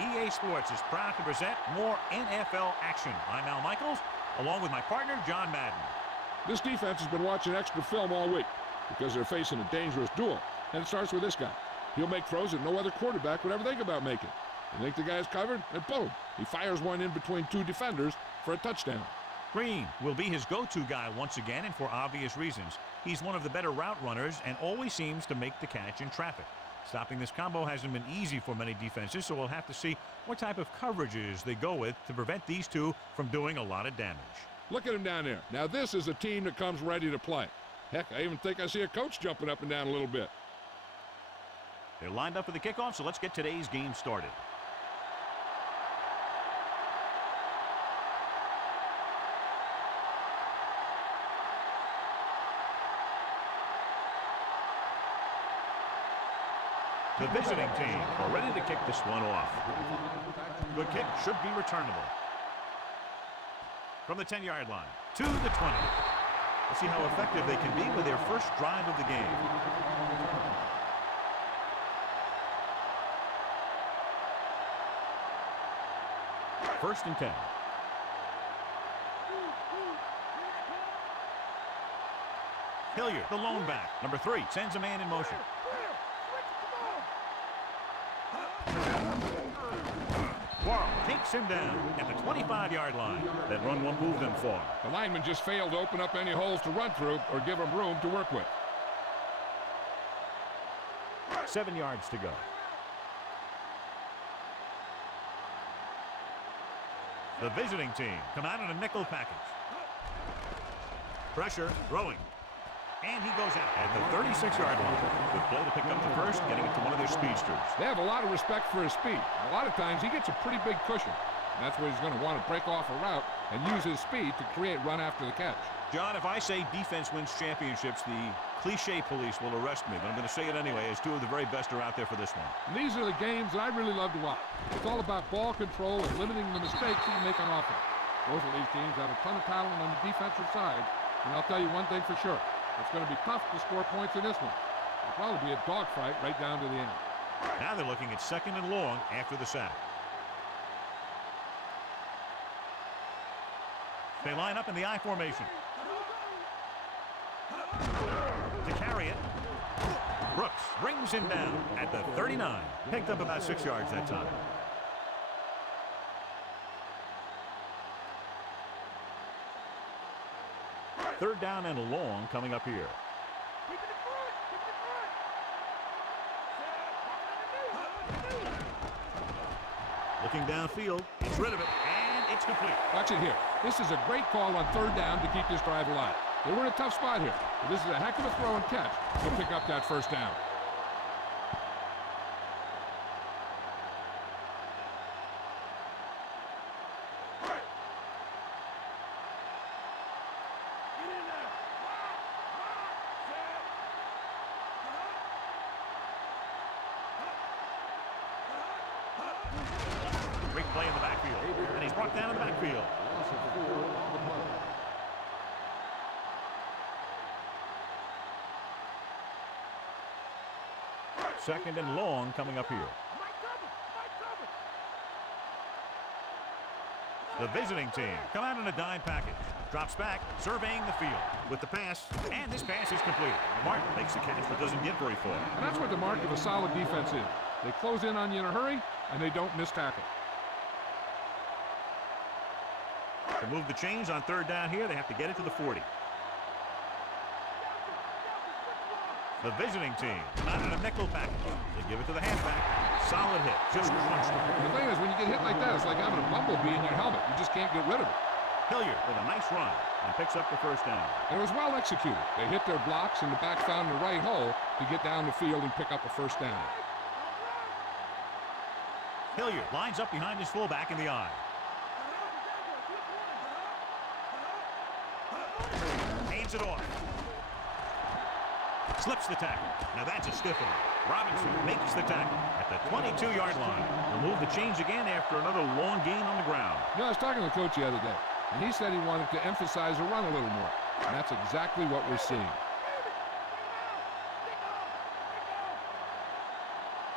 EA Sports is proud to present more NFL action. I'm Al Michaels, along with my partner, John Madden. This defense has been watching extra film all week because they're facing a dangerous duel. And it starts with this guy. He'll make throws that no other quarterback would ever think about making. You think the guy's covered, and boom, he fires one in between two defenders for a touchdown. Green will be his go-to guy once again, and for obvious reasons. He's one of the better route runners and always seems to make the catch in traffic. Stopping this combo hasn't been easy for many defenses, so we'll have to see what type of coverages they go with to prevent these two from doing a lot of damage. Look at him down there. Now this is a team that comes ready to play. Heck, I even think I see a coach jumping up and down a little bit. They're lined up for the kickoff, so let's get today's game started. The visiting team are ready to kick this one off. Good kick, should be returnable. From the 10-yard line to the 20. Let's see how effective they can be with their first drive of the game. First and 10. Hilliard, the lone back, number 3, sends a man in motion. Warren takes him down at the 25-yard line. That run won't move them far. The lineman just failed to open up any holes to run through or give him room to work with. 7 yards to go. The visiting team come out in a nickel package. Pressure, throwing. And he goes out at the 36-yard line. Good play to pick up the first, getting it to one of their speedsters. They have a lot of respect for his speed. A lot of times he gets a pretty big cushion. And that's where he's going to want to break off a route and use his speed to create run after the catch. John, if I say defense wins championships, the cliche police will arrest me, but I'm going to say it anyway, as two of the very best are out there for this one. And these are the games that I really love to watch. It's all about ball control and limiting the mistakes that you make on offense. Both of these teams have a ton of talent on the defensive side, and I'll tell you one thing for sure. It's going to be tough to score points in this one. It'll probably be a dogfight right down to the end. Now they're looking at second and long after the sack. They line up in the I formation. To carry it, Brooks brings him down at the 39. Picked up about 6 yards that time. Third down and long coming up here. Looking downfield, he's rid of it, and it's complete. Watch it here. This is a great call on third down to keep this drive alive. They were in a tough spot here, but this is a heck of a throw and catch to pick up that first down. Great play in the backfield, and he's brought down in the backfield. Second and long coming up here. The visiting team come out in a dime package. Drops back, surveying the field with the pass, and this pass is completed. Martin makes the catch but doesn't get very far. And that's what the mark of a solid defense is. They close in on you in a hurry, and they don't miss tackle. To move the chains on third down here, they have to get it to the 40. The visiting team, not in a nickel package. They give it to the halfback. Solid hit, just crunched him. The thing is, when you get hit like that, it's like having a bumblebee in your helmet. You just can't get rid of it. Hilliard with a nice run and picks up the first down. It was well executed. They hit their blocks, and the back found the right hole to get down the field and pick up a first down. Hilliard lines up behind his fullback in the eye. Hands it off. Slips the tackle. Now that's a stiff one. Robinson makes the tackle at the 22-yard line. They'll move the chains again after another long gain on the ground. You know, I was talking to the coach the other day, and he said he wanted to emphasize the run a little more. And that's exactly what we're seeing.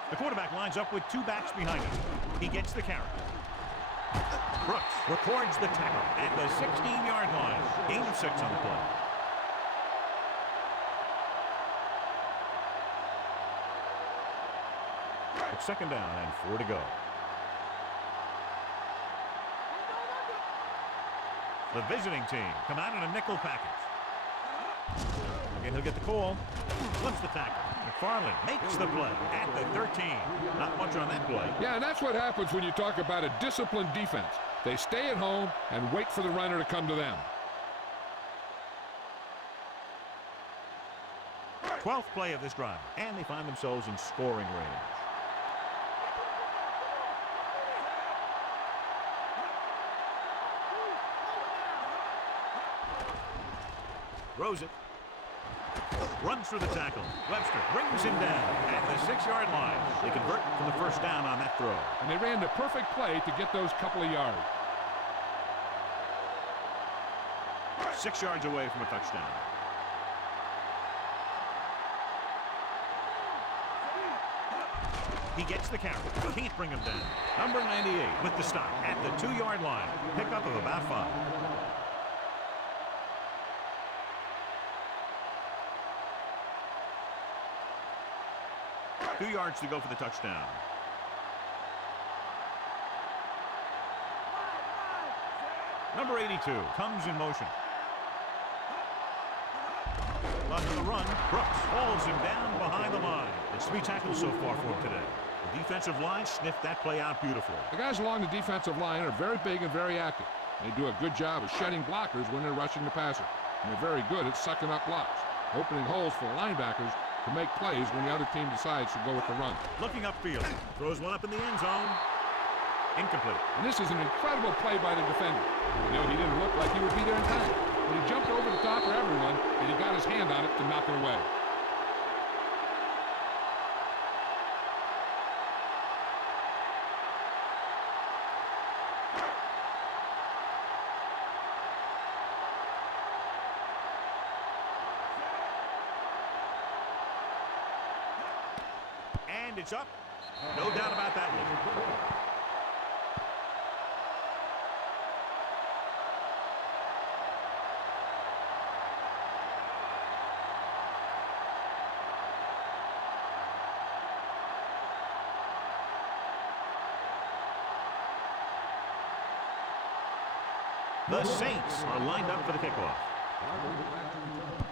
The quarterback lines up with two backs behind him. He gets the carry. Brooks records the tackle at the 16-yard line. Gain of 6 on the play. It's second down and 4 to go. The visiting team come out in a nickel package. Again, he'll get the call. Flips the tackle. McFarland makes the play at the 13. Not much on that play. Yeah, and that's what happens when you talk about a disciplined defense. They stay at home and wait for the runner to come to them. 12th play of this drive, and they find themselves in scoring range. Throws it. Runs through the tackle. Webster brings him down at the 6-yard line. They convert from the first down on that throw. And they ran the perfect play to get those couple of yards. 6 yards away from a touchdown. He gets the carry. Can't bring him down. Number 98 with the stop at the 2-yard line. Pickup of about 5. 2 yards to go for the touchdown. Number 82 comes in motion. On the run, Brooks hauls him down behind the line. It's 3 tackles so far for him today. The defensive line sniffed that play out beautifully. The guys along the defensive line are very big and very active. They do a good job of shedding blockers when they're rushing the passer. And they're very good at sucking up blocks, opening holes for linebackers to make plays when the other team decides to go with the run. Looking upfield, throws one up in the end zone. Incomplete. And this is an incredible play by the defender. You know, he didn't look like he would be there in time, but he jumped over the top of everyone, and he got his hand on it to knock it away. And it's up. No doubt about that one. The Saints are lined up for the kickoff.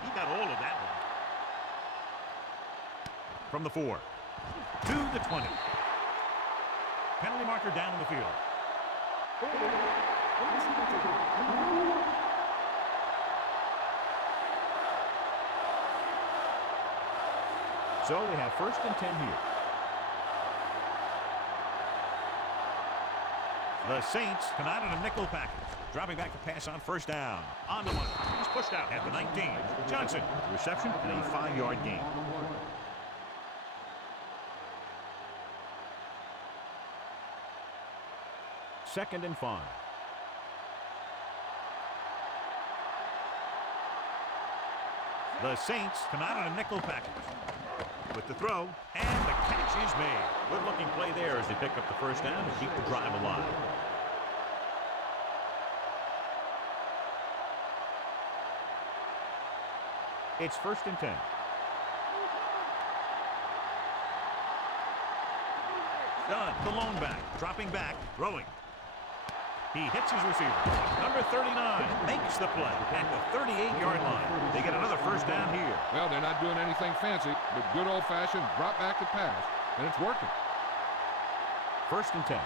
He got all of that one. From the 4 to the 20. Penalty marker down in the field. So they have 1st and 10 here. The Saints come out in a nickel package. Dropping back to pass on 1st down. On the money. He's pushed out at the 19. Johnson, reception and a 5-yard gain. Second and 5. The Saints come out in a nickel package. With the throw, and the catch is made. Good-looking play there as they pick up the 1st down and keep the drive alive. It's 1st and 10. Dunn, the lone back, dropping back, throwing. He hits his receiver. Number 39 makes the play at the 38-yard line. They get another 1st down here. Well, they're not doing anything fancy, but good old-fashioned drop back and pass, and it's working. 1st and 10.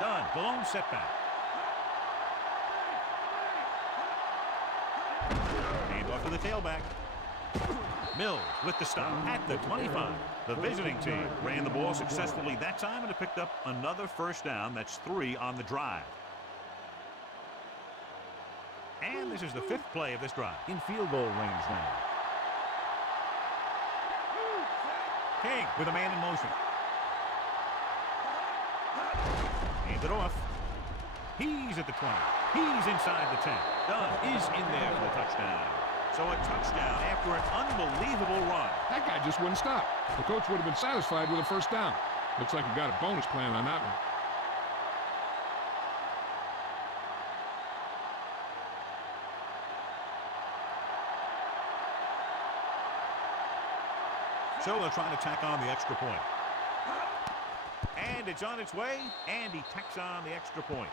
Dunn, the lone setback. Hand off to the tailback. Mills with the stop at the 25. The visiting team ran the ball successfully that time and it picked up another 1st down. That's 3 on the drive. And this is the 5th play of this drive. In field goal range now. King with a man in motion. Hands it off. He's at the 20. He's inside the 10. Dunn is in there for the touchdown. So a touchdown after an unbelievable run. That guy just wouldn't stop. The coach would have been satisfied with a first down. Looks like he got a bonus plan on that one. So they'll try to tack on the extra point. And it's on its way, and he tacks on the extra point.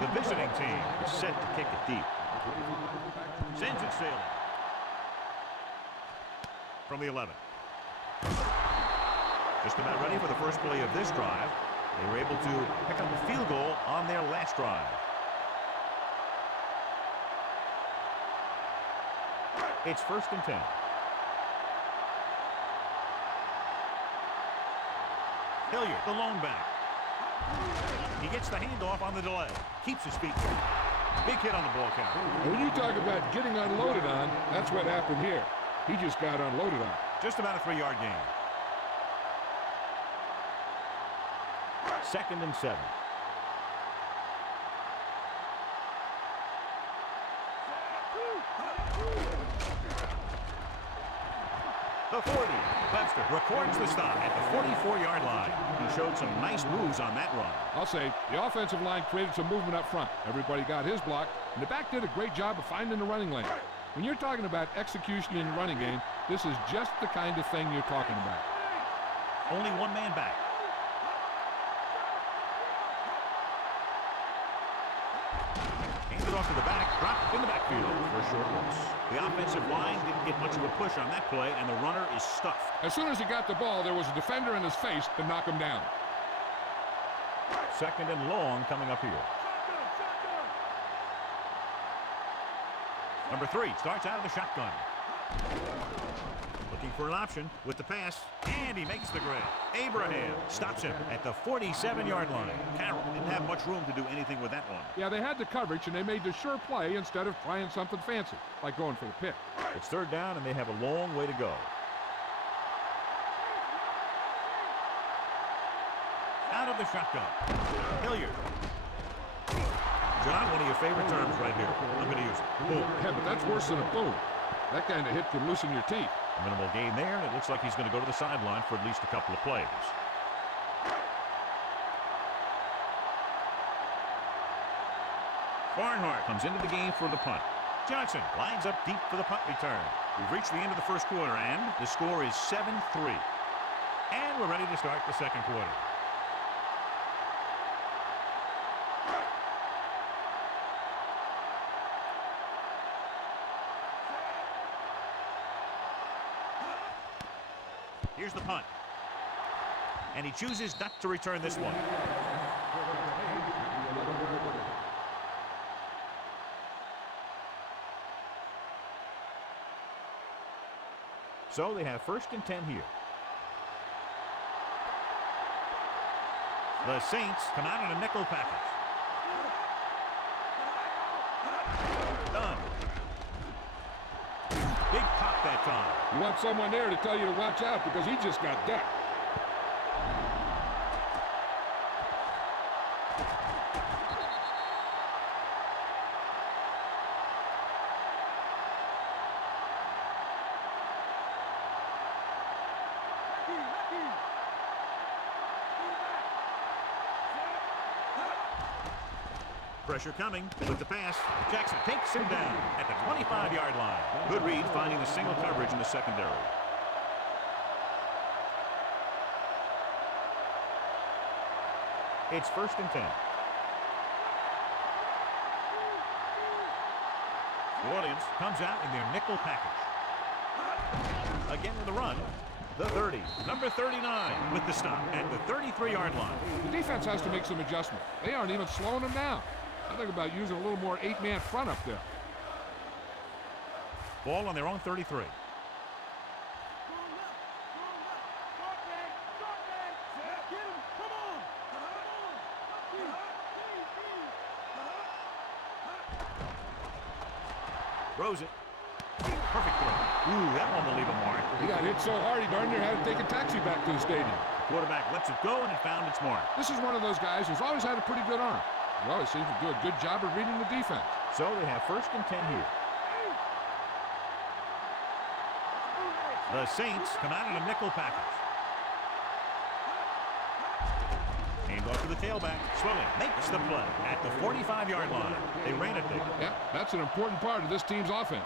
The visiting team is set to kick it deep. Sends it sailing. From the 11. Just about ready for the first play of this drive. They were able to pick up a field goal on their last drive. It's 1st and 10. Hilliard, the lone back. He gets the handoff on the delay. Keeps his feet. Big hit on the ball count. When you talk about getting unloaded on, that's what happened here. He just got unloaded on. Just about a 3-yard gain. 2nd and 7. The 40. Webster records the stop at the 44-yard line. He showed some nice moves on that run. I'll say the offensive line created some movement up front. Everybody got his block, and the back did a great job of finding the running lane. When you're talking about execution in the running game, this is just the kind of thing you're talking about. Only one man back. Handed off to the back, dropped in the backfield for a short loss. The offensive line didn't get much of a push on that play, and the runner is stuffed. As soon as he got the ball, there was a defender in his face to knock him down. 2nd and long coming up here. Number 3 starts out of the shotgun. Looking for an option with the pass, and he makes the grab. Abraham stops him at the 47-yard line. Carroll didn't have much room to do anything with that one. Yeah, they had the coverage, and they made the sure play instead of trying something fancy, like going for the pick. It's 3rd down, and they have a long way to go. Out of the shotgun. Hilliard. John, one of your favorite terms right here. I'm going to use it. Boom. Yeah, but that's worse than a boom. That kind of hit can loosen your teeth. Minimal gain there, and it looks like he's going to go to the sideline for at least a couple of plays. Barnhart comes into the game for the punt. Johnson lines up deep for the punt return. We've reached the end of the first quarter, and the score is 7-3. And we're ready to start the second quarter. Here's the punt. And he chooses not to return this one. So they have 1st and 10 here. The Saints come out in a nickel package. Done. Big pop that time. You want someone there to tell you to watch out because he just got decked. Pressure coming with the pass. Jackson takes him down at the 25-yard line. Good read finding the single coverage in the secondary. It's 1st and 10. The audience comes out in their nickel package. Again with the run. The 30. Number 39 with the stop at the 33-yard line. The defense has to make some adjustments. They aren't even slowing him down. I think about using a little more 8-man front up there. Ball on their own 33. Throws it. Perfect throw. Ooh, that one will leave a mark. He got hit so hard he darn near had to take a taxi back to the stadium. Quarterback lets it go, and it found its mark. This is one of those guys who's always had a pretty good arm. He always seems to do a good job of reading the defense. So they have 1st and 10 here. The Saints come out in a nickel package. Hand off to the tailback. Swilling makes the play at the 45-yard line. They ran it there. Yeah, that's an important part of this team's offense.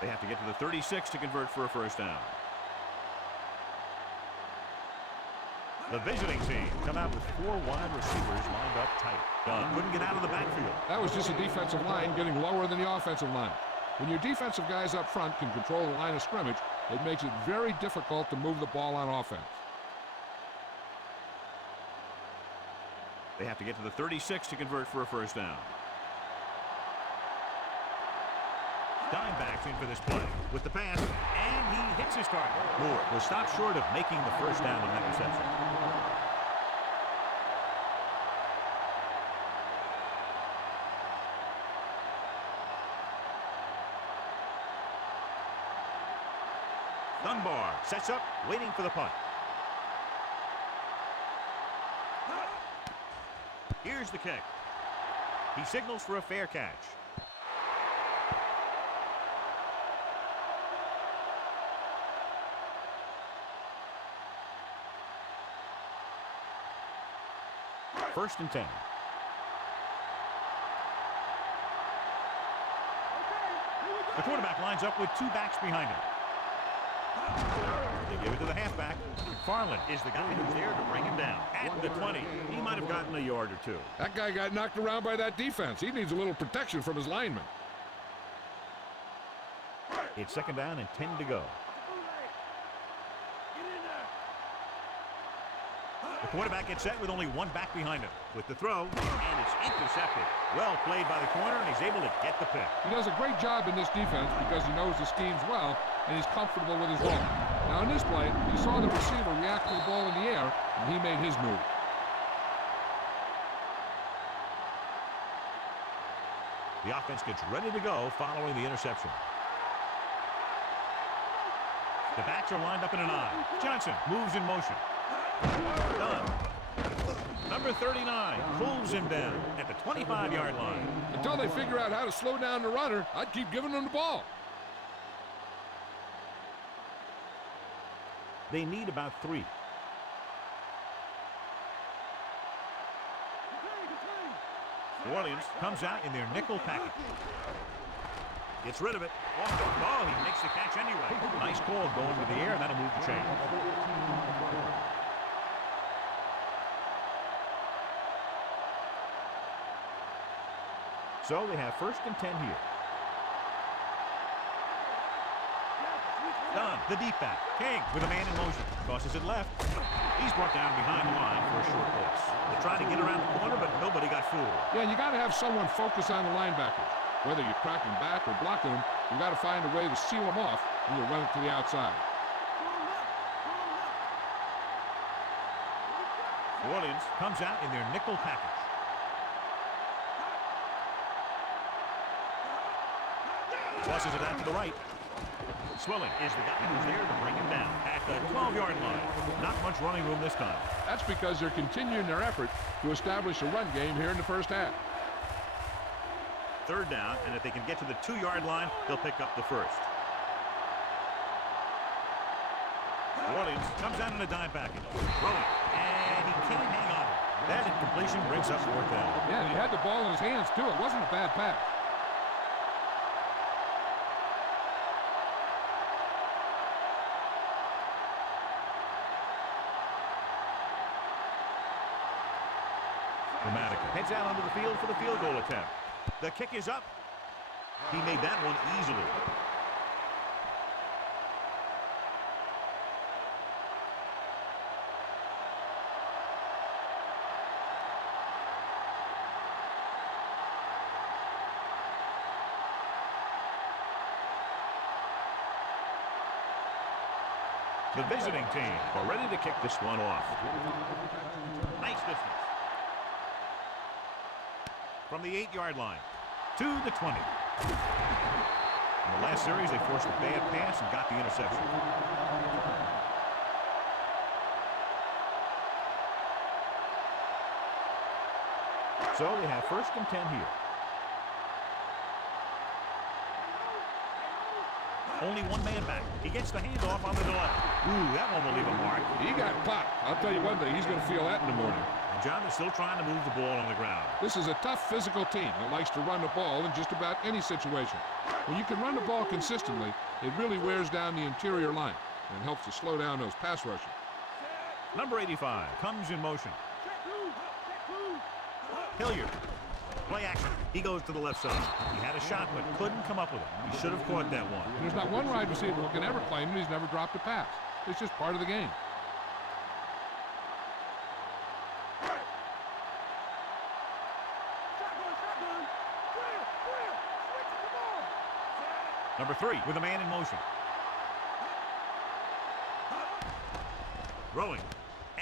They have to get to the 36 to convert for a 1st down. The visiting team come out with 4 wide receivers lined up tight. Dunn couldn't get out of the backfield. That was just a defensive line getting lower than the offensive line. When your defensive guys up front can control the line of scrimmage, it makes it very difficult to move the ball on offense. They have to get to the 36 to convert for a 1st down. Dimebacks in for this play with the pass, and he hits his target. Moore was stopped short of making the 1st down on that reception. Dunbar sets up, waiting for the punt. Here's the kick. He signals for a fair catch. First and 10. The quarterback lines up with 2 backs behind him. They give it to the halfback. McFarland is the guy who's there to bring him down. At the 20, he might have gotten a yard or 2. That guy got knocked around by that defense. He needs a little protection from his linemen. It's 2nd down and 10 to go. The quarterback gets set with only 1 back behind him. With the throw, and it's intercepted. Well played by the corner, and he's able to get the pick. He does a great job in this defense because he knows the schemes well, and he's comfortable with his role. Now in this play, he saw the receiver react to the ball in the air, and he made his move. The offense gets ready to go following the interception. The backs are lined up in an I. Johnson moves in motion. Done. Number 39 pulls him down at the 25-yard line. Until they figure out how to slow down the runner, I'd keep giving them the ball. They need about 3. New Orleans comes out in their nickel package. Gets rid of it. Oh, he makes the catch anyway. Nice call going to the air, and that'll move the chain. So they have 1st and 10 here. Dunn, the deep back. King with a man in motion. Tosses it left. He's brought down behind the line for a short pass. They tried to get around the corner, but nobody got fooled. Yeah, you got to have someone focus on the linebackers. Whether you're cracking back or blocking them, you got to find a way to seal them off, and you run it to the outside. New Orleans comes out in their nickel package. Tosses it out to the right. Swilling is the guy who's there to bring him down at the 12-yard line. Not much running room this time. That's because they're continuing their effort to establish a run game here in the 1st half. 3rd down, and if they can get to the 2-yard line, they'll pick up the 1st. New Orleans comes out in a dime package. Throwing, and he can't hang on. That incompletion brings up 4th down. Yeah, and he had the ball in his hands, too. It wasn't a bad pass. Heads out onto the field for the field goal attempt. The kick is up. He made that one easily. The visiting team are ready to kick this one off. Nice distance. from the 8-yard line to the 20. In the last series, they forced a bad pass and got the interception. So they have 1st and 10 here. Only one man back. He gets the handoff on the delay. Ooh, that one will leave a mark. He got popped. I'll tell you one thing, he's going to feel that in the morning. And John is still trying to move the ball on the ground. This is a tough physical team that likes to run the ball in just about any situation. When you can run the ball consistently, it really wears down the interior line and helps to slow down those pass rushers. Number 85 comes in motion. Hilliard. Play action. He goes to the left side. He had a shot, but couldn't come up with it. He should have caught that one. And there's not one wide receiver who can ever claim that he's never dropped a pass. It's just part of the game. Number 3 with a man in motion. Throwing.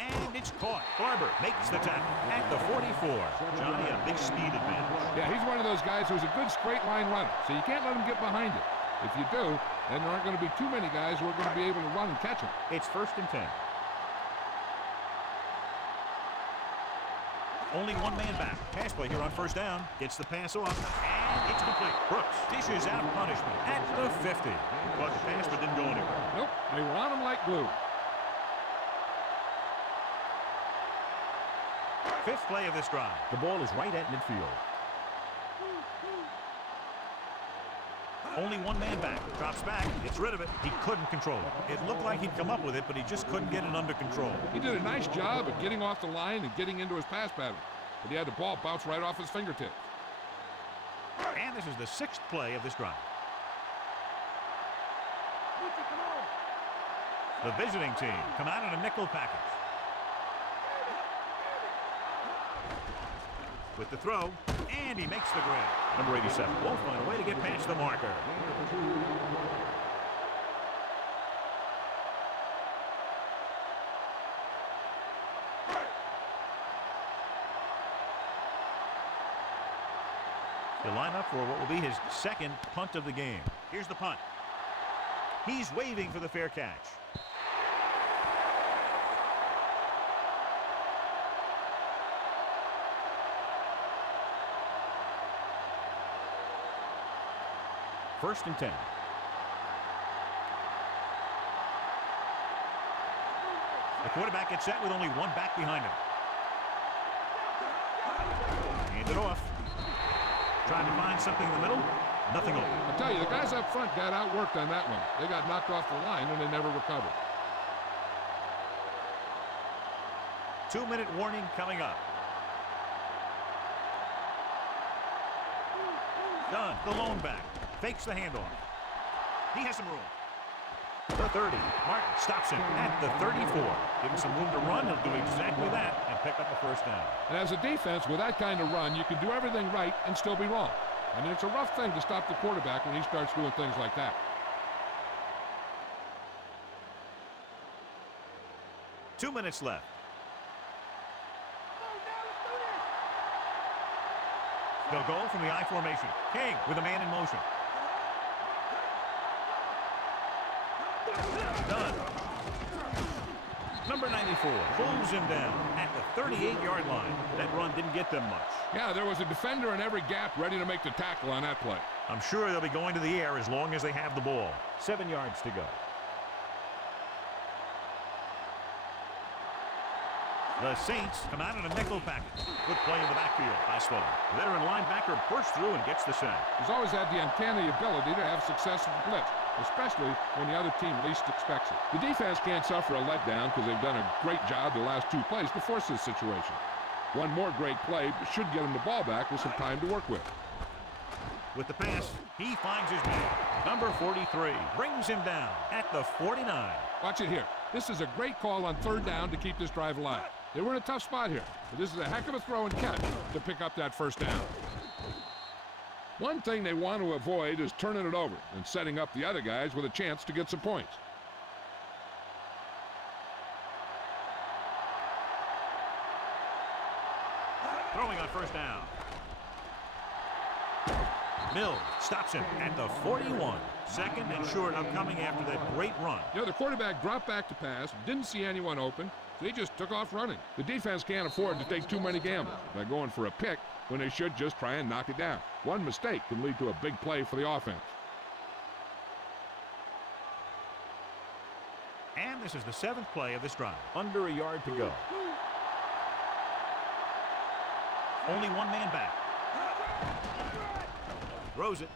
And it's caught. Barber makes the tackle at the 44. Johnny, a big speed advantage. Yeah, he's one of those guys who's a good straight line runner, so you can't let him get behind it. If you do, then there aren't going to be too many guys who are going to be able to run and catch him. It's 1st and 10. Only one man back. Pass play here on 1st down. Gets the pass off, and it's complete. Brooks dishes out punishment at the 50. Caught the pass, but didn't go anywhere. Nope, they were on him like glue. 5th play of this drive. The ball is right at midfield. Only one man back. Drops back. Gets rid of it. He couldn't control it. It looked like he'd come up with it, but he just couldn't get it under control. He did a nice job of getting off the line and getting into his pass pattern, but he had the ball bounce right off his fingertips. And this is the 6th play of this drive. The visiting team come out in a nickel package. With the throw, and he makes the grab. Number 87 won't find a way to get past the marker. He'll line up for what will be his 2nd punt of the game. Here's the punt. He's waving for the fair catch. First and 10. The quarterback gets set with only one back behind him. Hand it off. Trying to find something in the middle. Nothing open. I'll tell you, the guys up front got outworked on that one. They got knocked off the line and they never recovered. 2-minute warning coming up. Dunn, the lone back. Fakes the handoff. He has some room. The 30. Martin stops him at the 34. Give him some room to run. He'll do exactly that and pick up a 1st down. And as a defense, with that kind of run, you can do everything right and still be wrong. I mean, it's a rough thing to stop the quarterback when he starts doing things like that. Two minutes left. They'll go from the I formation. King with a man in motion. Done. Number 94 pulls him down at the 38-yard line. That run didn't get them much. Yeah, there was a defender in every gap ready to make the tackle on that play. I'm sure they'll be going to the air as long as they have the ball. 7 yards to go. The Saints come out in a nickel package. Good play in the backfield by Sloan. Veteran linebacker bursts through and gets the sack. He's always had the uncanny ability to have success with the blitz, especially when the other team least expects it. The defense can't suffer a letdown because they've done a great job the last 2 plays to force this situation. One more great play should get him the ball back with some time to work with. With the pass, he finds his man. Number 43 brings him down at the 49. Watch it here. This is a great call on 3rd down to keep this drive alive. They were in a tough spot here, but this is a heck of a throw and catch to pick up that 1st down. One thing they want to avoid is turning it over and setting up the other guys with a chance to get some points. Throwing on 1st down. Mills stops him at the 41. Second and short upcoming after that great run. You know, the quarterback dropped back to pass, didn't see anyone open, so he just took off running. The defense can't afford to take too many gambles by going for a pick when they should just try and knock it down. One mistake can lead to a big play for the offense. And this is the 7th play of this drive. Under a yard to go. Only one man back. Throws it.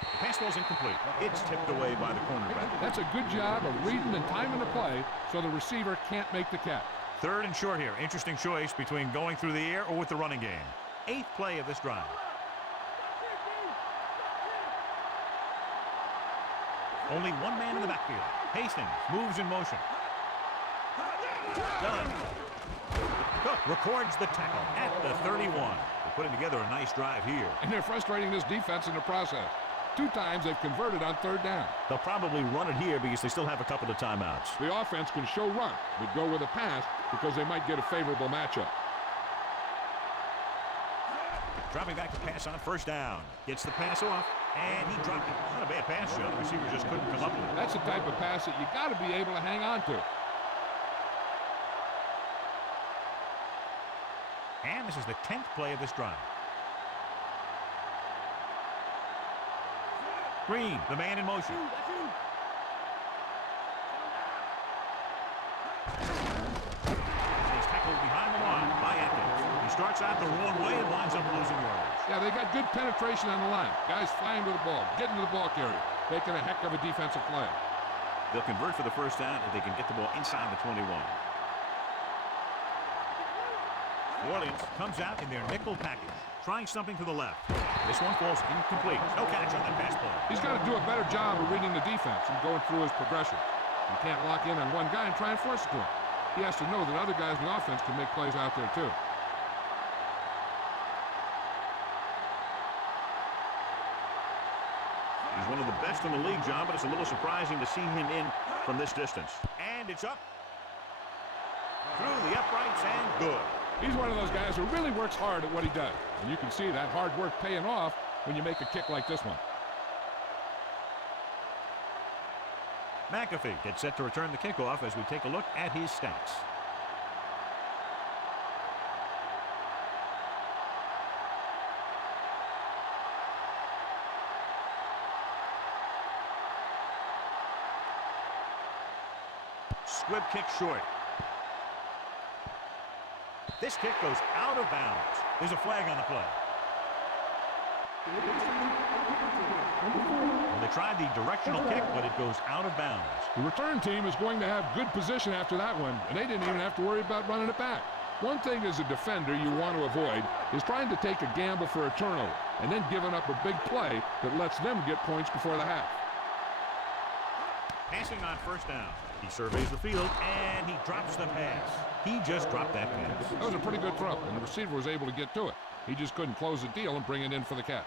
The pass ball's incomplete. It's tipped away by the cornerback. That's a good job of reading and timing the play so the receiver can't make the catch. 3rd and short here. Interesting choice between going through the air or with the running game. 8th play of this drive. Only one man in the backfield. Hastings moves in motion. Done. Cook records the tackle at the 31. They're putting together a nice drive here. And they're frustrating this defense in the process. 2 times they've converted on 3rd down. They'll probably run it here because they still have a couple of timeouts. The offense can show run, but go with a pass because they might get a favorable matchup. Dropping back to pass on 1st down. Gets the pass off, and he dropped it. Not a bad pass shot. The receiver just couldn't come up with it. That's the type of pass that you got to be able to hang on to. And this is the 10th play of this drive. Green, the man in motion. He's tackled behind the line by Atkins. He starts out the wrong way and winds up losing yardage. Yeah, they got good penetration on the line. Guys flying to the ball, getting to the ball carrier, making a heck of a defensive play. They'll convert for the 1st down if they can get the ball inside the 21. New Orleans comes out in their nickel package, trying something to the left. This one falls incomplete. No catch on that pass play. He's got to do a better job of reading the defense and going through his progression. You can't lock in on one guy and try and force it to him. He has to know that other guys in the offense can make plays out there too. He's one of the best in the league, John, but it's a little surprising to see him in from this distance. And it's up. Through the uprights and good. He's one of those guys who really works hard at what he does. And you can see that hard work paying off when you make a kick like this one. McAfee gets set to return the kickoff as we take a look at his stats. Squib kick short. This kick goes out of bounds. There's a flag on the play. Well, they tried the directional kick, but it goes out of bounds. The return team is going to have good position after that one, and they didn't even have to worry about running it back. One thing as a defender you want to avoid is trying to take a gamble for a turnover and then giving up a big play that lets them get points before the half. Passing on 1st down. He surveys the field, and he drops the pass. He just dropped that pass. That was a pretty good throw, and the receiver was able to get to it. He just couldn't close the deal and bring it in for the catch.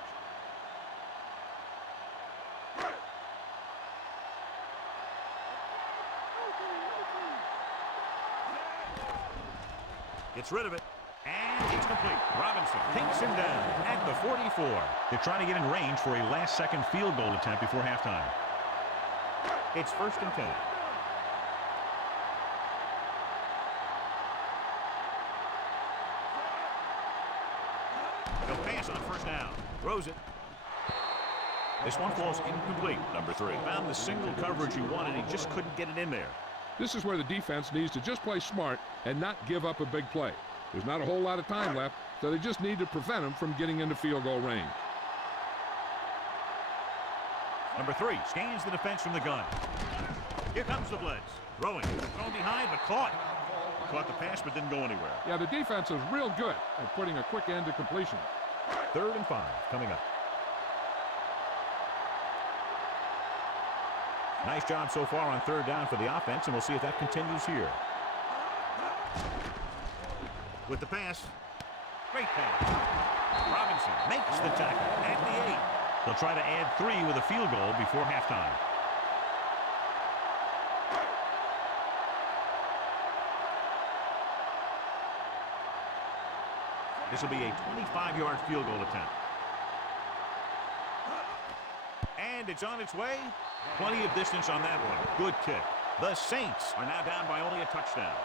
Gets rid of it, and it's complete. Robinson takes him down at the 44. They're trying to get in range for a last-second field goal attempt before halftime. It's 1st and 10. He'll pass on 1st down. Throws it. This one falls incomplete. Number 3. Found the single coverage he wanted. He just couldn't get it in there. This is where the defense needs to just play smart and not give up a big play. There's not a whole lot of time left, so they just need to prevent him from getting into field goal range. Number 3 scans the defense from the gun. Here comes the blitz. Thrown behind, but caught. Caught the pass, but didn't go anywhere. Yeah, the defense is real good at putting a quick end to completion. 3rd and 5 coming up. Nice job so far on 3rd down for the offense, and we'll see if that continues here. With the pass. Great pass. Robinson makes the tackle at the 8. They'll try to add 3 with a field goal before halftime. This will be a 25-yard field goal attempt. And it's on its way. Plenty of distance on that one. Good kick. The Saints are now down by only a touchdown.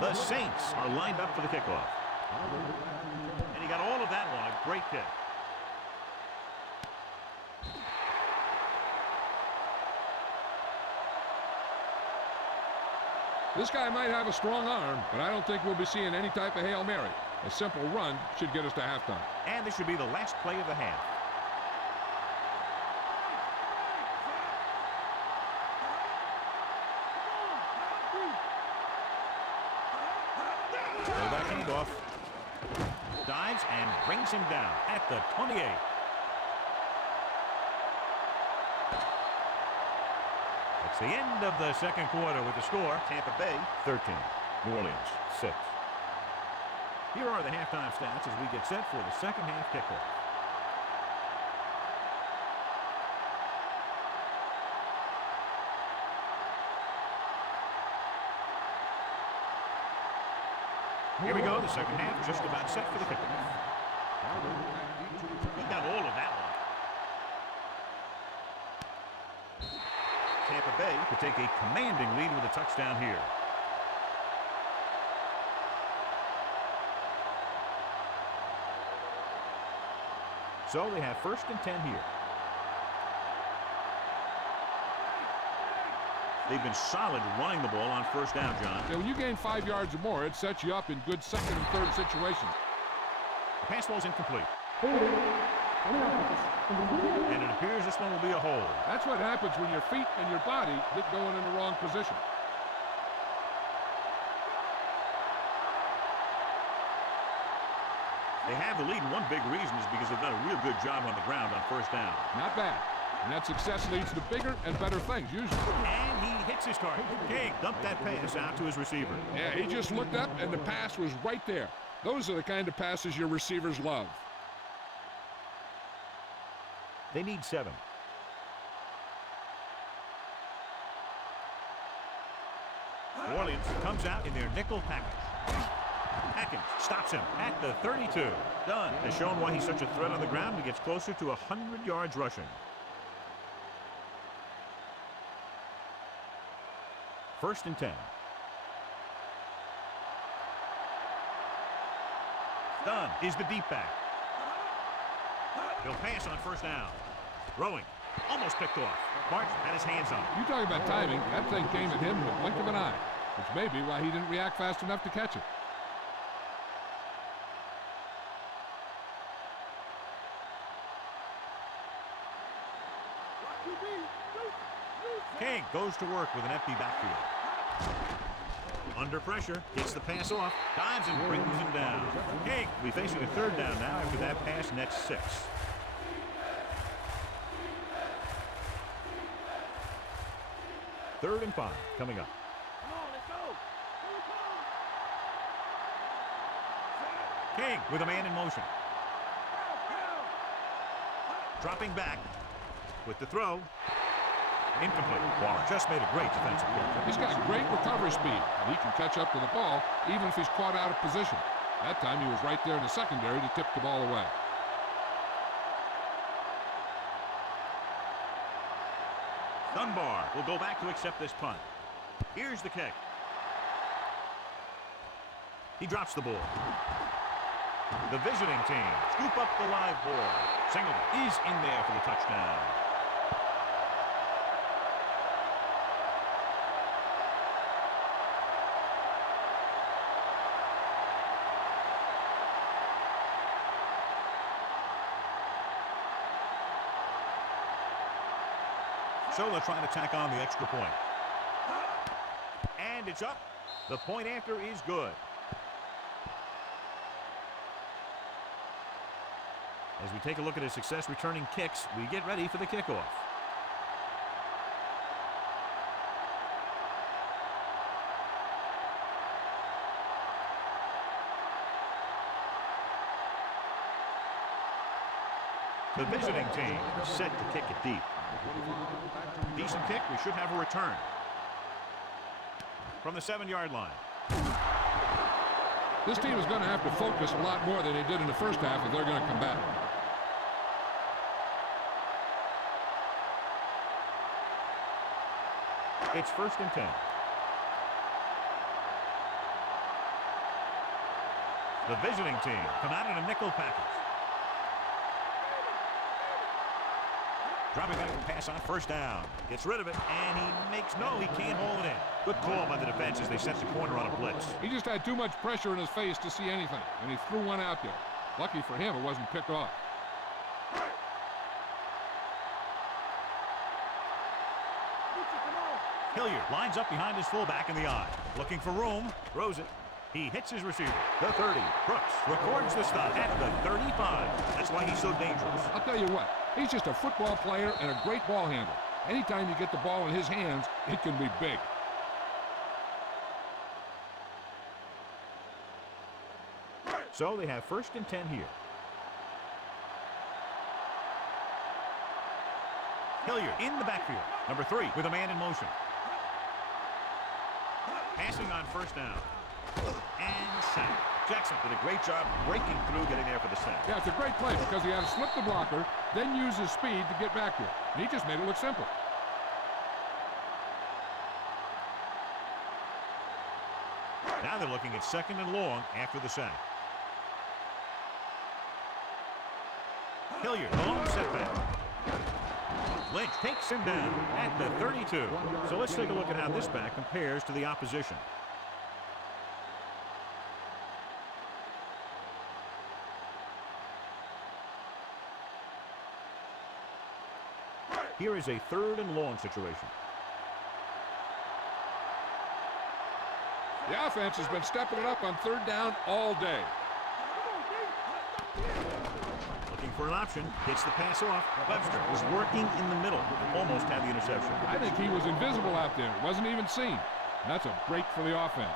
The Saints are lined up for the kickoff. And he got all of that one. A great kick. This guy might have a strong arm, but I don't think we'll be seeing any type of Hail Mary. A simple run should get us to halftime. And this should be the last play of the half. Throwback handoff. Dives and brings him down at the 28. It's the end of the second quarter with the score. Tampa Bay 13, New Orleans 6. Here are the halftime stats as we get set for the second half kickoff. Here we go, the second half just about set for the kickoff. He got all of that one. Tampa Bay could take a commanding lead with a touchdown here. So they have 1st and 10 here. They've been solid running the ball on 1st down, John. Yeah, when you gain 5 yards or more, it sets you up in good 2nd and 3rd situations. The pass ball's incomplete. And it appears this one will be a hold. That's what happens when your feet and your body get going in the wrong position. They have the lead, and one big reason is because they've done a real good job on the ground on 1st down. Not bad. And that success leads to bigger and better things, usually. And he hits his target. King dumped that pass out to his receiver. Yeah, he just looked up, and the pass was right there. Those are the kind of passes your receivers love. They need 7. New Orleans comes out in their nickel package. Atkins stops him at the 32. Dunn has shown why he's such a threat on the ground. He gets closer to 100 yards rushing. 1st and 10. Dunn is the deep back. He'll pass on 1st down. Throwing. Almost picked off. Martin had his hands on it. You talk about timing. That thing came at him in the blink of an eye, which may be why he didn't react fast enough to catch it. King goes to work with an empty backfield. Under pressure, gets the pass off, dives and brings him down. King will be facing a 3rd down now after that pass, next 6. Third and 5 coming up. King with a man in motion. Dropping back with the throw. Incomplete. Warren just made a great defensive play. He's got great recovery speed, and he can catch up to the ball even if he's caught out of position. That time he was right there in the secondary to tip the ball away. Dunbar will go back to accept this punt. Here's the kick. He drops the ball. The visiting team scoop up the live ball. Singleton is in there for the touchdown. So they're trying to tack on the extra point. And it's up. The point after is good. As we take a look at his success returning kicks, we get ready for the kickoff. The visiting team is set to kick it deep. Decent kick. We should have a return. From the 7-yard line. This team is going to have to focus a lot more than they did in the first half if they're going to come back. It's 1st and 10. The visiting team come out in a nickel package. Dropping back to pass on 1st down. Gets rid of it, and he can't hold it in. Good call by the defense as they set the corner on a blitz. He just had too much pressure in his face to see anything, and he threw one out there. Lucky for him, it wasn't picked off. Hilliard lines up behind his fullback in the eye. Looking for room. Throws it. He hits his receiver. The 30. Brooks records the stop at the 35. That's why he's so dangerous. I'll tell you what. He's just a football player and a great ball handler. Anytime you get the ball in his hands, it can be big. So they have 1st and 10 here. Hilliard in the backfield. Number 3 with a man in motion. Passing on 1st down. And sack. Jackson did a great job breaking through, getting there for the sack. Yeah, it's a great play because he had to slip the blocker, then use his speed to get back there. And he just made it look simple. Now they're looking at 2nd and long after the sack. Hilliard, the long setback. Lynch takes him down at the 32. So let's take a look at how this back compares to the opposition. Here is a 3rd and long situation. The offense has been stepping it up on 3rd down all day. Looking for an option. Gets the pass off. Webster was working in the middle and almost had the interception. I think he was invisible out there. Wasn't even seen. That's a break for the offense.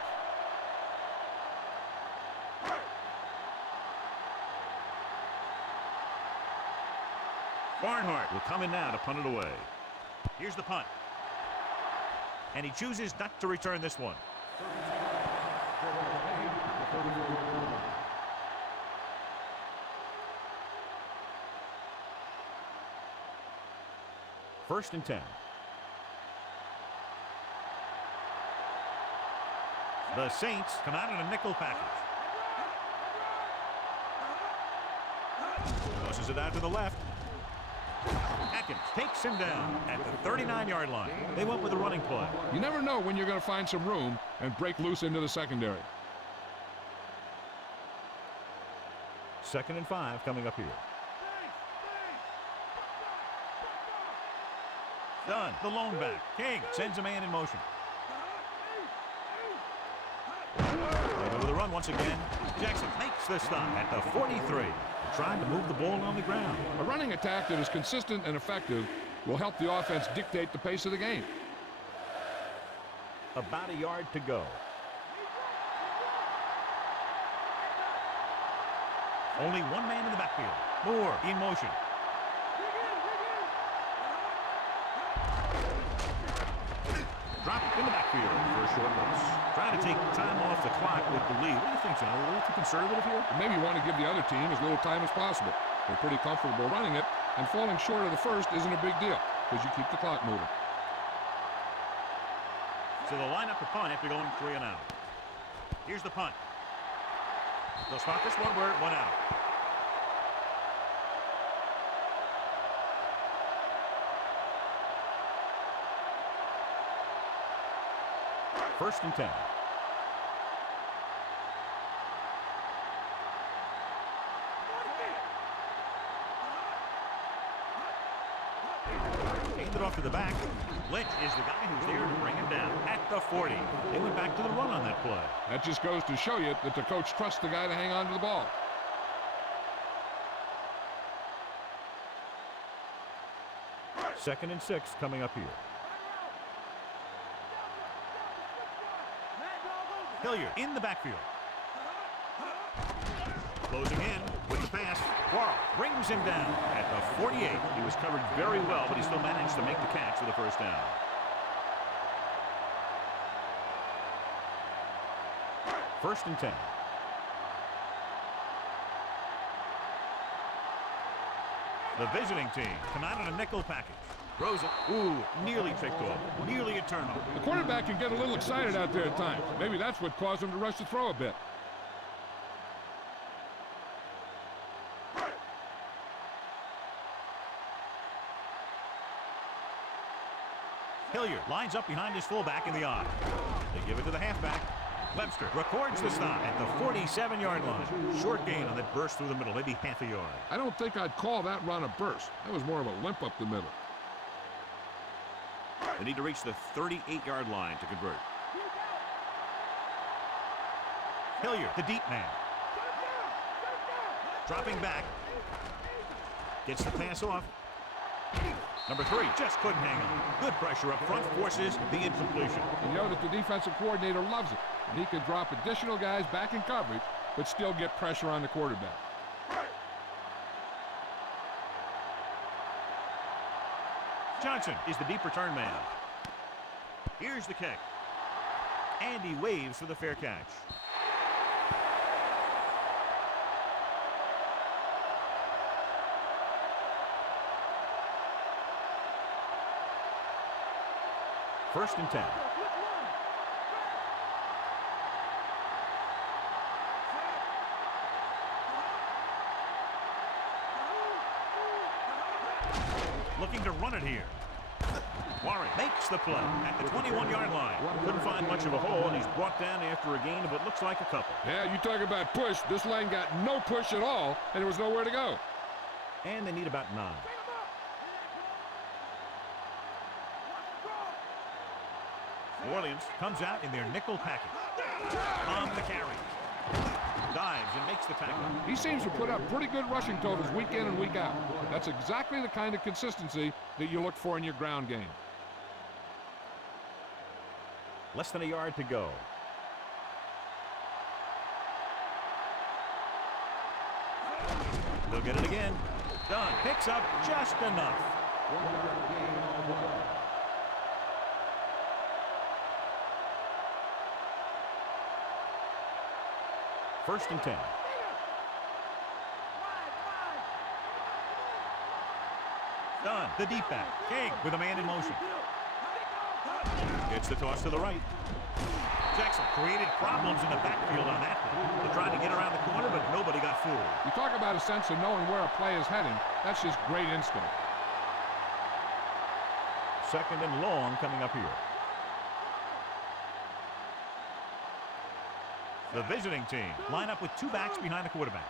Barnhart will come in now to punt it away. Here's the punt. And he chooses not to return this one. First and 10. The Saints come out in a nickel package. Tosses it out to the left. Atkins takes him down at the 39-yard line. They went with a running play. You never know when you're going to find some room and break loose into the secondary. 2nd and 5 coming up here. Dunn, the lone back. King sends a man in motion. They go to the run once again. Jackson makes the stop at the 43. Trying to move the ball on the ground. A running attack that is consistent and effective will help the offense dictate the pace of the game. About a yard to go. Only one man in the backfield. Moore in motion. Drop in the backfield for a short loss. Trying to take time off the clock with the lead. What do you think, John? A little too conservative here? Maybe you want to give the other team as little time as possible. They're pretty comfortable running it, and falling short of the first isn't a big deal because you keep the clock moving. So they'll line up the punt after going 3 and out. Here's the punt. They'll spot this one where it went out. First and 10. Hand it off to the back. Lynch is the guy who's there to bring him down at the 40. They went back to the run on that play. That just goes to show you that the coach trusts the guy to hang on to the ball. Second and 6 coming up here. Hilliard in the backfield. Closing in with the pass. Quarles brings him down at the 48. He was covered very well, but he still managed to make the catch for the first down. First and 10. The visiting team come out in a nickel package. Throws it. Ooh, nearly picked off. Nearly a turnover. The quarterback can get a little excited out there at times. Maybe that's what caused him to rush the throw a bit. Hilliard lines up behind his fullback in the I. They give it to the halfback. Webster records the stop at the 47-yard line. Short gain on that burst through the middle, maybe half a yard. I don't think I'd call that run a burst. That was more of a limp up the middle. They need to reach the 38-yard line to convert. Hilliard, the deep man. Dropping back. Gets the pass off. Number 3 just couldn't hang on. Good pressure up front forces the incompletion. You know that the defensive coordinator loves it. And he can drop additional guys back in coverage, but still get pressure on the quarterback. Johnson is the deep return man. Here's the kick. And he waves for the fair catch. First and 10. Looking to run it here. Warren makes the play at the 21-yard line. Couldn't find much of a hole, and he's brought down after a gain of what looks like a couple. Yeah, you talk about push. This line got no push at all, and there was nowhere to go. And they need about 9. New Orleans comes out in their nickel package. On the carry. Dives and makes the tackle. He seems to put up pretty good rushing totals week in and week out. That's exactly the kind of consistency that you look for in your ground game. Less than a yard to go. They'll get it again. Dunn picks up just enough. First and 10. Dunn, the deep back. King with a man in motion. Gets the toss to the right. Jackson created problems in the backfield on that one. They're trying to get around the corner, but nobody got fooled. You talk about a sense of knowing where a play is heading. That's just great instinct. Second and long coming up here. The visiting team line up with 2 backs behind the quarterback.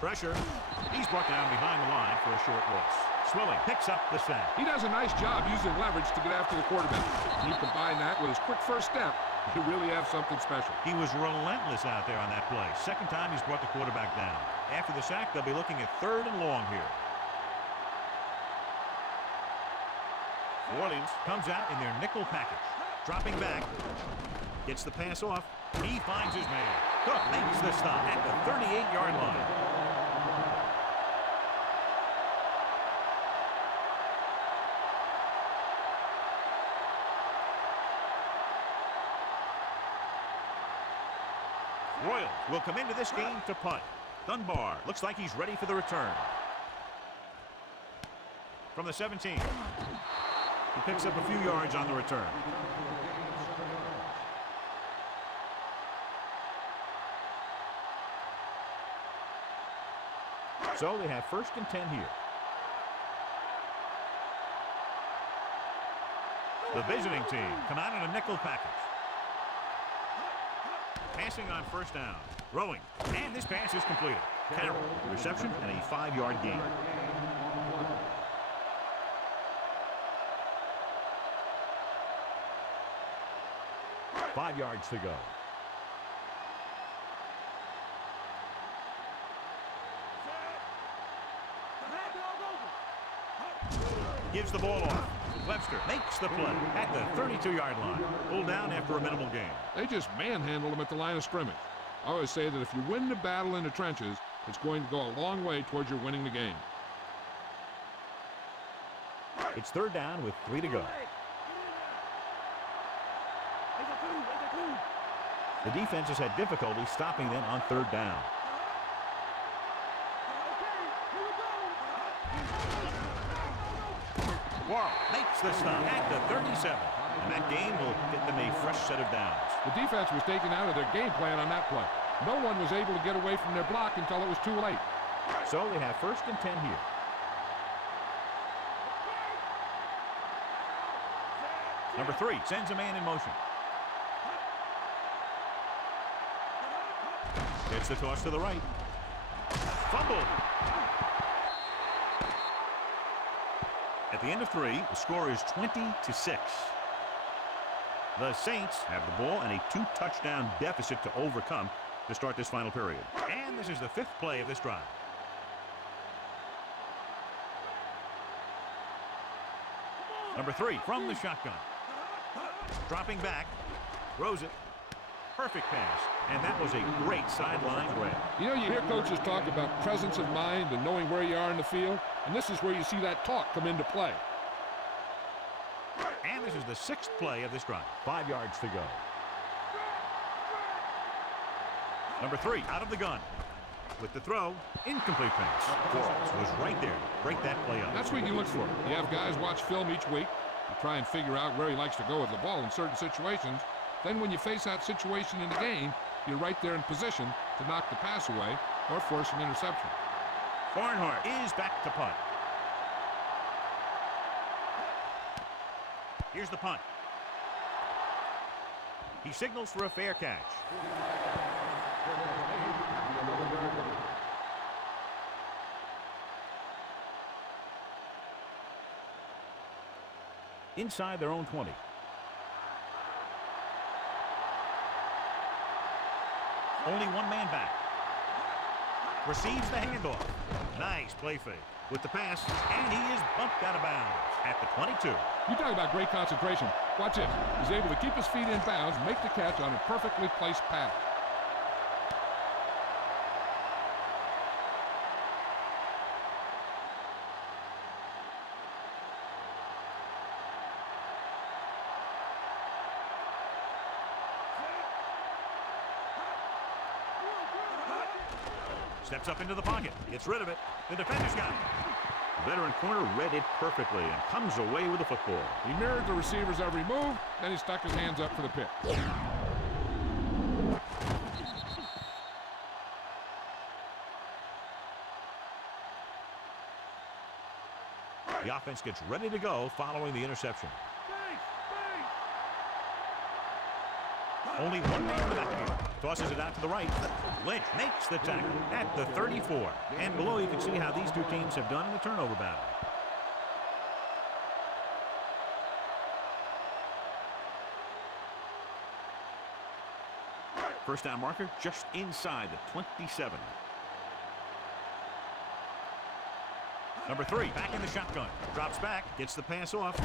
Pressure. He's brought down behind the line for a short loss. Swilling picks up the sack. He does a nice job using leverage to get after the quarterback. When you combine that with his quick first step, you really have something special. He was relentless out there on that play. Second time he's brought the quarterback down. After the sack, they'll be looking at 3rd and long here. New Orleans comes out in their nickel package. Dropping back. Gets the pass off. He finds his man. Cook makes the stop at the 38-yard line. Royals will come into this game to punt. Dunbar looks like he's ready for the return. From the 17. He picks up a few yards on the return. So they have first and 10 here. The visiting team come out in a nickel package. Passing on first down. Throwing. And this pass is completed. Carroll, the reception, and a 5-yard gain. Five yards to go. Gives the ball off. Webster makes the play at the 32-yard line. Pulled down after a minimal gain. They just manhandled him at the line of scrimmage. I always say that if you win the battle in the trenches, It's going to go a long way towards your winning the game. It's third down with 3 to go. The defense has had difficulty stopping them on third down. Warren makes the stop at the 37. And that gain will get them a fresh set of downs. The defense was taken out of their game plan on that play. No one was able to get away from their block until it was too late. So they have first and 10 here. Number 3 sends a man in motion. Gets the toss to the right. Fumble. At the end of 3, the score is 20-6. The Saints have the ball and a 2-touchdown deficit to overcome to start this final period. And this is the 5th play of this drive. Number 3 from the shotgun. Dropping back. Throws it. Perfect pass. And that was a great sideline grab. You know, you hear coaches talk about presence of mind and knowing where you are in the field. And this is where you see that talk come into play. And this is the 6th play of this drive. 5 yards to go. Number 3 out of the gun. With the throw, incomplete pass. Quarles was right there to break that play up. That's what you look for. You have guys watch film each week. You try and figure out where he likes to go with the ball in certain situations. Then when you face that situation in the game, you're right there in position to knock the pass away or force an interception. Barnhart is back to punt. Here's the punt. He signals for a fair catch. Inside their own 20. Only one man back. Receives the handoff. Nice play fake with the pass, and he is bumped out of bounds at the 22. You talk about great concentration. Watch it. He's able to keep his feet in bounds and make the catch on a perfectly placed pass. Steps up into the pocket, gets rid of it. The defender's got it. The veteran corner read it perfectly and comes away with the football. He mirrored the receiver's every move, then he stuck his hands up for the pick. The offense gets ready to go following the interception. Only one man in the backfield. Tosses it out to the right. Lynch makes the tackle at the 34. And below you can see how these two teams have done in the turnover battle. First down marker just inside the 27. Number 3 back in the shotgun. Drops back, gets the pass off.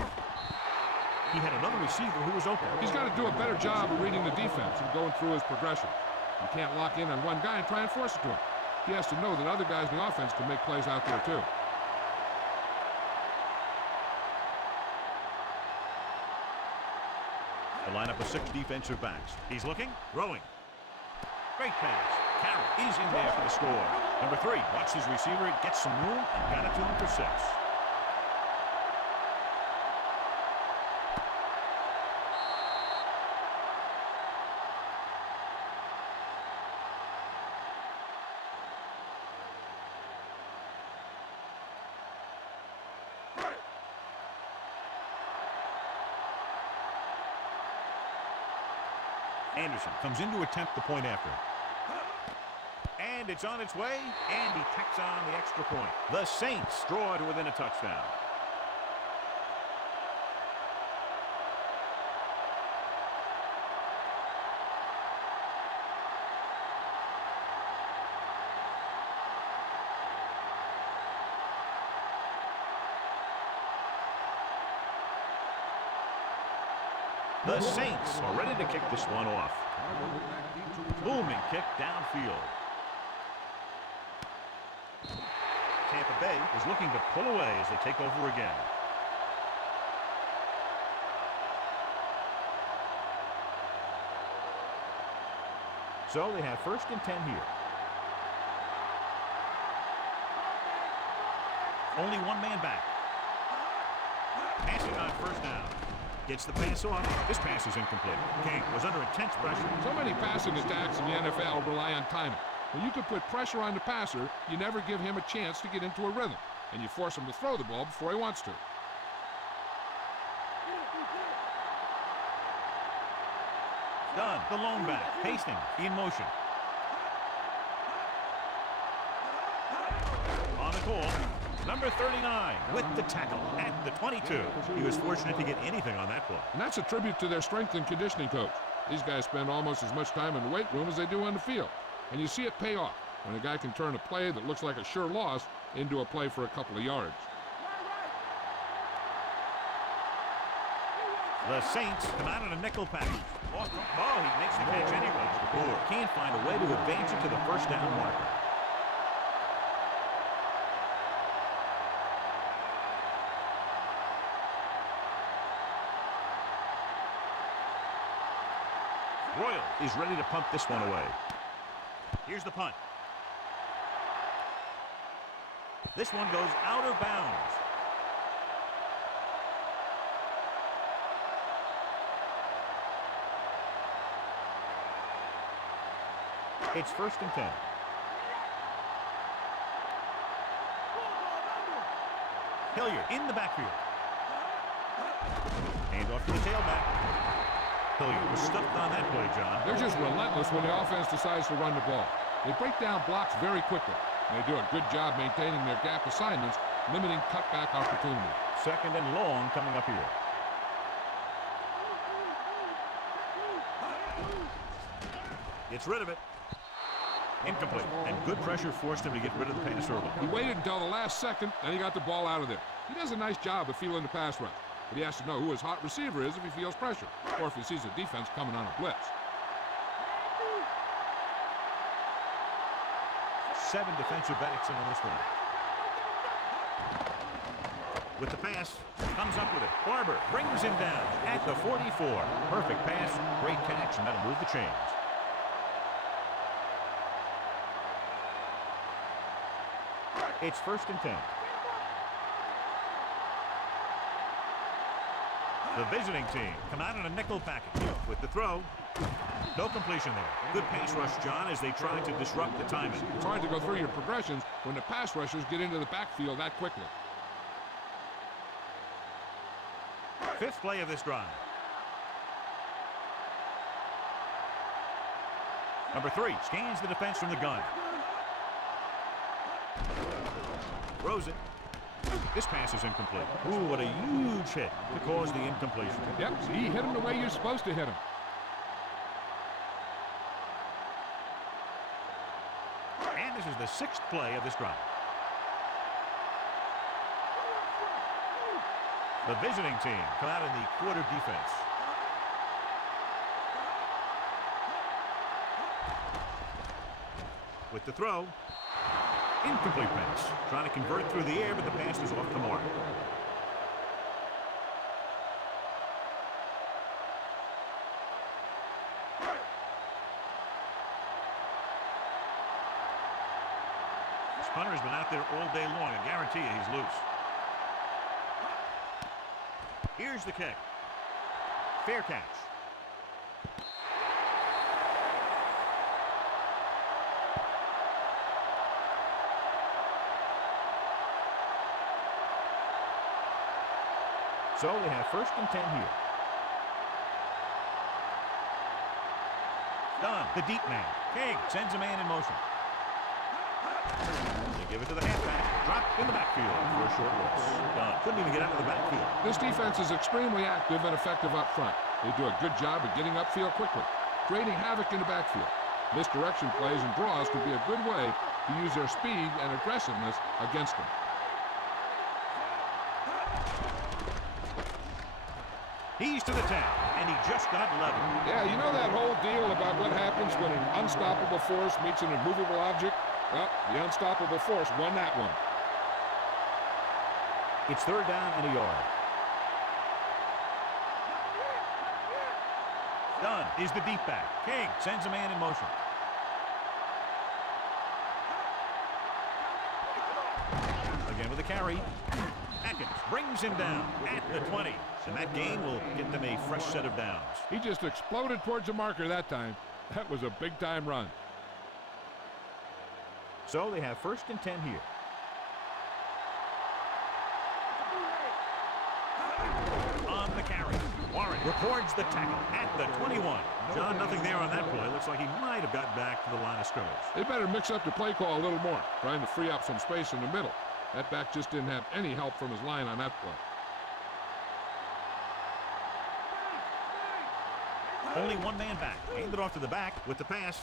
He had another receiver who was open. He's got to do a better job of reading the defense and going through his progression. You can't lock in on one guy and try and force it to him. He has to know that other guys in the offense can make plays out there too. The lineup of 6 defensive backs. He's looking, throwing. Great pass. Carroll is in there for the score. Number 3, watch his receiver, gets some room, and got it to him for 6. Anderson comes in to attempt the point after. And it's on its way, and he tacks on the extra point. The Saints draw to within a touchdown. The Saints are ready to kick this one off. Booming kick downfield. Tampa Bay is looking to pull away as they take over again. So they have 1st and 10 here. Only one man back. Passing on 1st down. Gets the pass off. This pass is incomplete. King was under intense pressure. So many passing attacks in the NFL rely on timing. When you can put pressure on the passer, you never give him a chance to get into a rhythm, and you force him to throw the ball before he wants to. Done. The lone back. Hastings in motion. On the call. Number 39 with the tackle at the 22. He was fortunate to get anything on that play. And that's a tribute to their strength and conditioning coach. These guys spend almost as much time in the weight room as they do on the field. And you see it pay off when a guy can turn a play that looks like a sure loss into a play for a couple of yards. The Saints come out in a nickel package. Oh, he makes the catch anyway. Moore can't find a way to advance it to the 1st down marker. Royal is ready to punt this one away. Here's the punt. This one goes out of bounds. It's 1st and 10. Hilliard in the backfield. Hand off to the tailback. Hilliard was stuffed on that play, John. They're just relentless when the offense decides to run the ball. They break down blocks very quickly. They do a good job maintaining their gap assignments, limiting cutback opportunity. 2nd and long coming up here. Gets rid of it. Incomplete. And good pressure forced him to get rid of the pass early. He waited until the last second, then he got the ball out of there. He does a nice job of feeling the pass rush, but he has to know who his hot receiver is if he feels pressure, or if he sees a defense coming on a blitz. 7 defensive backs in on this one. With the pass, comes up with it. Barber brings him down at the 44. Perfect pass, great catch, and that'll move the chains. It's 1st and 10. The visiting team come out in a nickel package with the throw. No completion there. Good pass rush, John, as they try to disrupt the timing. It's hard to go through your progressions when the pass rushers get into the backfield that quickly. 5th play of this drive. Number 3 scans the defense from the gun. Throws it. This pass is incomplete. Ooh, what a huge hit to cause the incompletion. Yep, see, he hit him the way you're supposed to hit him. And this is the 6th play of this drive. The visiting team come out in the quarter defense. With the throw. Incomplete pass. Trying to convert through the air, but the pass is off the mark. This punter's been out there all day long. I guarantee you he's loose. Here's the kick. Fair catch. So they have 1st and 10 here. Done. The deep man. King sends a man in motion. They give it to the halfback. Dropped in the backfield for a short loss. Done. Couldn't even get out of the backfield. This defense is extremely active and effective up front. They do a good job of getting upfield quickly, creating havoc in the backfield. Misdirection plays and draws could be a good way to use their speed and aggressiveness against them. He's to the 10, and he just got level. Yeah, you know that whole deal about what happens when an unstoppable force meets an immovable object? Well, the unstoppable force won that one. It's third down and a yard. Dunn is the deep back. King sends a man in motion. Again with a carry. Atkins brings him down at the 20. And that gain will get them a fresh set of downs. He just exploded towards the marker that time. That was a big-time run. So they have 1st and 10 here. On the carry. Warren records the tackle at the 21. John, nothing there on that play. Looks like he might have got back to the line of scrimmage. They better mix up the play call a little more, trying to free up some space in the middle. That back just didn't have any help from his line on that play. Only one man back. Handed off to the back with the pass.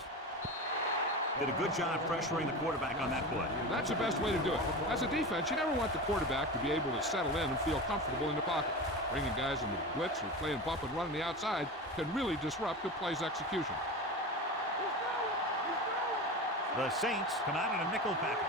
Did a good job pressuring the quarterback on that play. That's the best way to do it. As a defense, you never want the quarterback to be able to settle in and feel comfortable in the pocket. Bringing guys in the blitz or playing bump and run on the outside can really disrupt the play's execution. The Saints come out in a nickel package.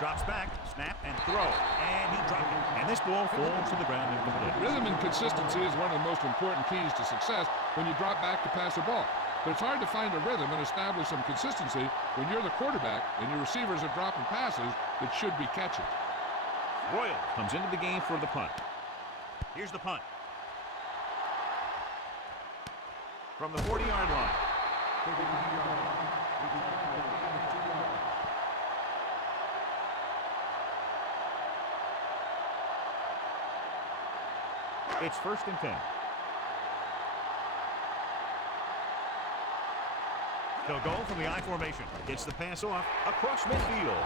Drops back, snap, and throw. And he dropped it. And this ball falls to the ground incomplete. Rhythm and consistency is one of the most important keys to success when you drop back to pass a ball. But it's hard to find a rhythm and establish some consistency when you're the quarterback and your receivers are dropping passes that should be catches. Royal comes into the game for the punt. Here's the punt. From the 40-yard line. It's 1st and 10. They'll go from the I formation. Gets the pass off across midfield.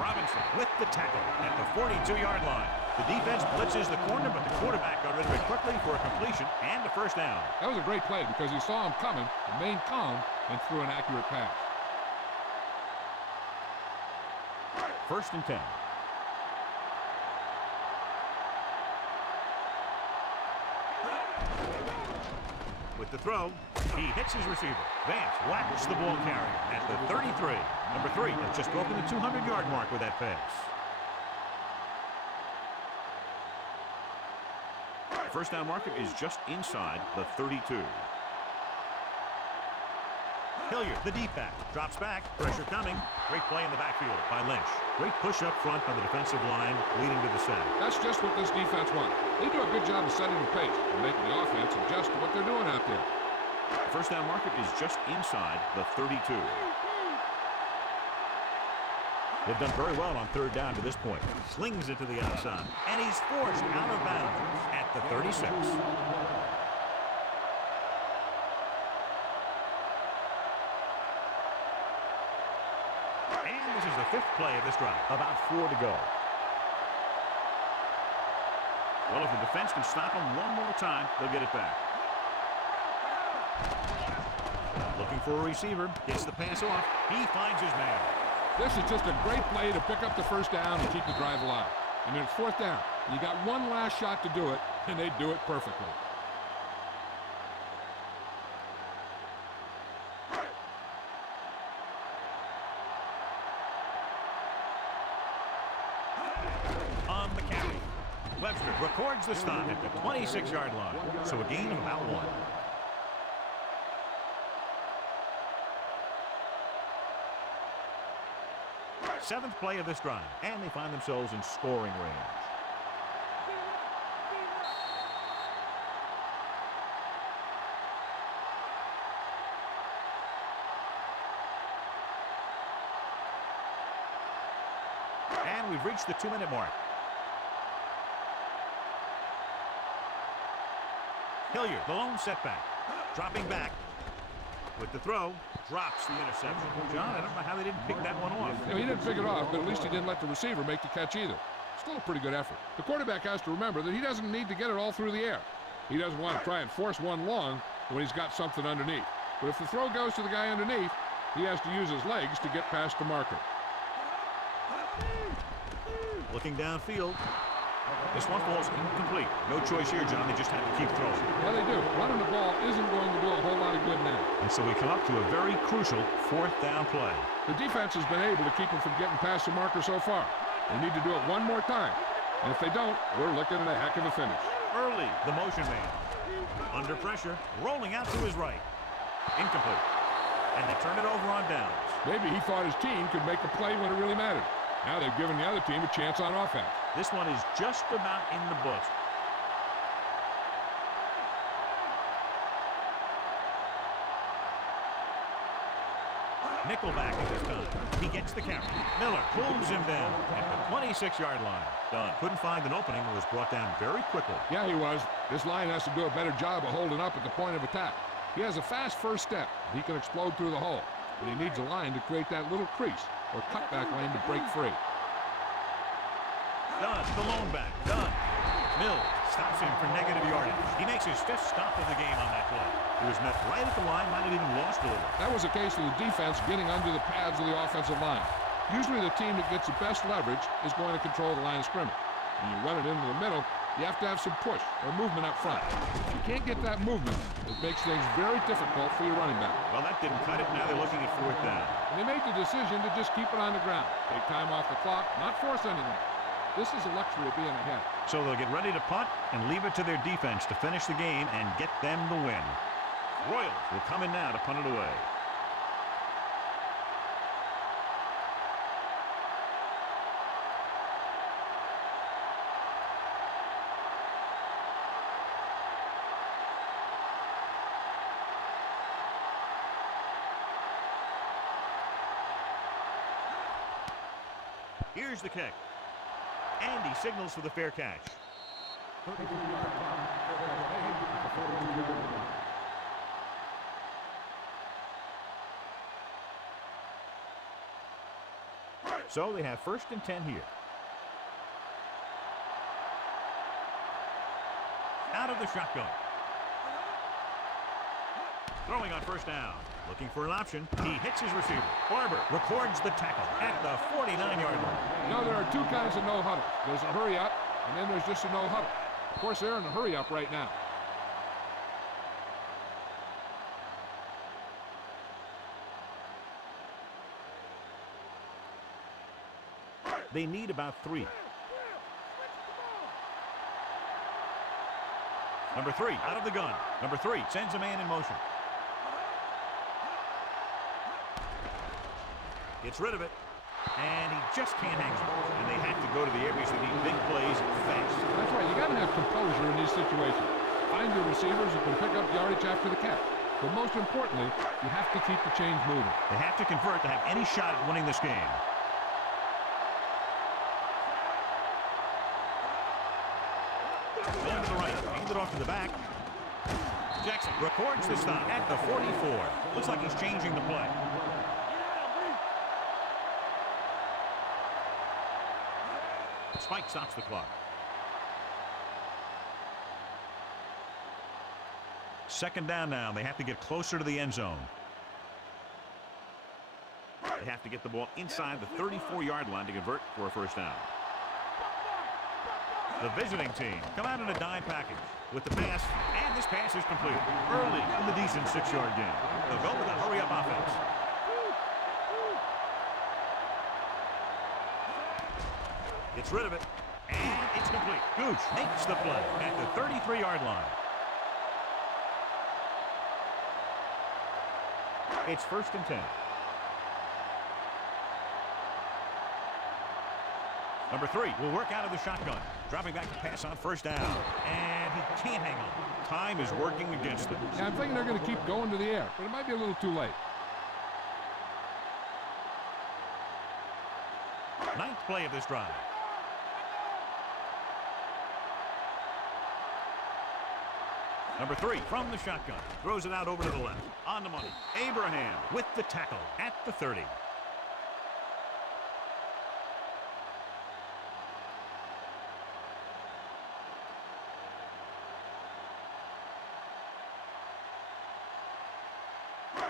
Robinson with the tackle at the 42-yard line. The defense blitzes the corner, but the quarterback got rid of it quickly for a completion and a 1st down. That was a great play because he saw him coming, remained calm, and threw an accurate pass. 1st and 10. With the throw, he hits his receiver. Vance whacks the ball carrier at the 33. Number 3 has just broken the 200-yard mark with that pass. 1st down marker is just inside the 32. Hilliard, the deep back, drops back, pressure coming. Great play in the backfield by Lynch. Great push up front on the defensive line, leading to the sack. That's just what this defense wants. They do a good job of setting the pace and making the offense adjust to what they're doing out there. 1st down marker is just inside the 32. They've done very well on 3rd down to this point. Slings it to the outside, and he's forced out of bounds at the 36. And this is the 5th play of this drive. About 4 to go. Well, if the defense can stop him one more time, they'll get it back. Looking for a receiver. Gets the pass off. He finds his man. This is just a great play to pick up the 1st down and keep the drive alive. And then it's 4th down. You got one last shot to do it, and they do it perfectly. On the carry, Webster records the stop at the 26-yard line. So a gain of about 1. Seventh play of this drive, and they find themselves in scoring range. And we've reached the 2-minute mark. Hilliard, the lone setback, dropping back with the throw. Drops the interception. John, I don't know how they didn't pick that one off. You know, he didn't pick it off, but at least he didn't let the receiver make the catch either. Still a pretty good effort. The quarterback has to remember that he doesn't need to get it all through the air. He doesn't want to try and force one long when he's got something underneath. But if the throw goes to the guy underneath, he has to use his legs to get past the marker. Looking downfield. This one falls incomplete. No choice here, John. They just have to keep throwing. Yeah, they do. Running the ball isn't going to do a whole lot of good now. And so we come up to a very crucial 4th down play. The defense has been able to keep him from getting past the marker so far. They need to do it one more time. And if they don't, we're looking at a heck of a finish. Early, the motion man. Under pressure, rolling out to his right. Incomplete. And they turn it over on downs. Maybe he thought his team could make a play when it really mattered. Now they've given the other team a chance on offense. This one is just about in the books. Nickelback at this time. He gets the carry. Miller pulls him down at the 26-yard line. Done. Couldn't find an opening and was brought down very quickly. Yeah, he was. This line has to do a better job of holding up at the point of attack. He has a fast first step. He can explode through the hole. But he needs a line to create that little crease or cutback lane to break free. Done. The lone back. Done. Mills stops him for negative yardage. He makes his 5th stop of the game on that play. He was met right at the line, might have even lost a little. That was a case of the defense getting under the pads of the offensive line. Usually the team that gets the best leverage is going to control the line of scrimmage. When you run it into the middle, you have to have some push or movement up front. If you can't get that movement, it makes things very difficult for your running back. Well, that didn't cut it. Now they're looking at 4th down. And they made the decision to just keep it on the ground. Take time off the clock, not force anything. This is a luxury of being ahead. So they'll get ready to punt and leave it to their defense to finish the game and get them the win. Royals will come in now to punt it away. Here's the kick. And he signals for the fair catch. So they have 1st and 10 here. Out of the shotgun. Throwing on 1st down. Looking for an option. He hits his receiver. Barber records the tackle at the 49-yard line. You know, there are two kinds of no huddle. There's a hurry up, and then there's just a no huddle. Of course, they're in a hurry up right now. They need about 3. Number 3 out of the gun. Number 3 sends a man in motion. Gets rid of it. And he just can't hang on. And they have to go to the areas that need big plays fast. That's right. You got to have composure in these situations. Find your receivers who can pick up yardage after the catch. But most importantly, you have to keep the chains moving. They have to convert to have any shot at winning this game. Going to the right. Hand it off to the back. Jackson records the stop at the 44. Looks like he's changing the play. Spike stops the clock. 2nd down now. They have to get closer to the end zone. They have to get the ball inside the 34-yard line to convert for a 1st down. The visiting team come out in a dime package with the pass, and this pass is completed early in the decent 6-yard game. They'll go with a hurry-up offense. Gets rid of it, and it's complete. Gooch makes the play at the 33-yard line. It's 1st and 10. Number 3 will work out of the shotgun. Dropping back to pass on 1st down. And he can't hang on. Time is working against them. Yeah, I'm thinking they're going to keep going to the air, but it might be a little too late. 9th play of this drive. Number 3 from the shotgun. Throws it out over to the left. On the money. Abraham with the tackle at the 30.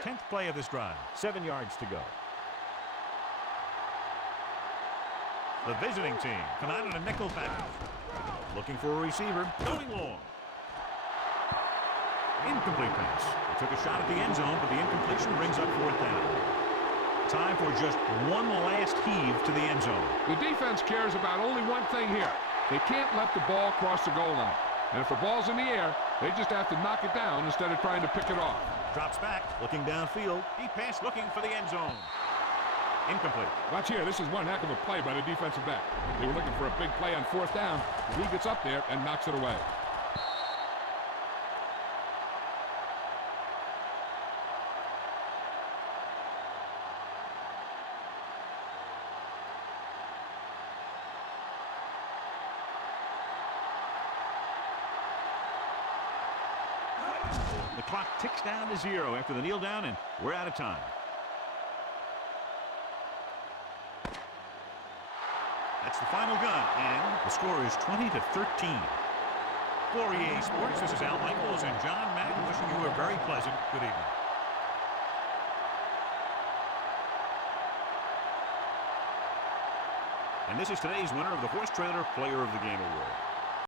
Tenth play of this drive. 7 yards to go. The visiting team come out in a nickel package. Looking for a receiver. Going long. Incomplete pass. They took a shot at the end zone, but the incompletion brings up 4th down. Time for just one last heave to the end zone. The defense cares about only one thing here. They can't let the ball cross the goal line. And if the ball's in the air, they just have to knock it down instead of trying to pick it off. Drops back, looking downfield. Deep pass looking for the end zone. Incomplete. Watch here. This is one heck of a play by the defensive back. They were looking for a big play on 4th down. He gets up there and knocks it away. The clock ticks down to 0 after the kneel down, and we're out of time. That's the final gun, and the score is 20-13. For EA Sports, this is Al Michaels and John Mack wishing you a very pleasant good evening. And this is today's winner of the Horse Trailer Player of the Game Award.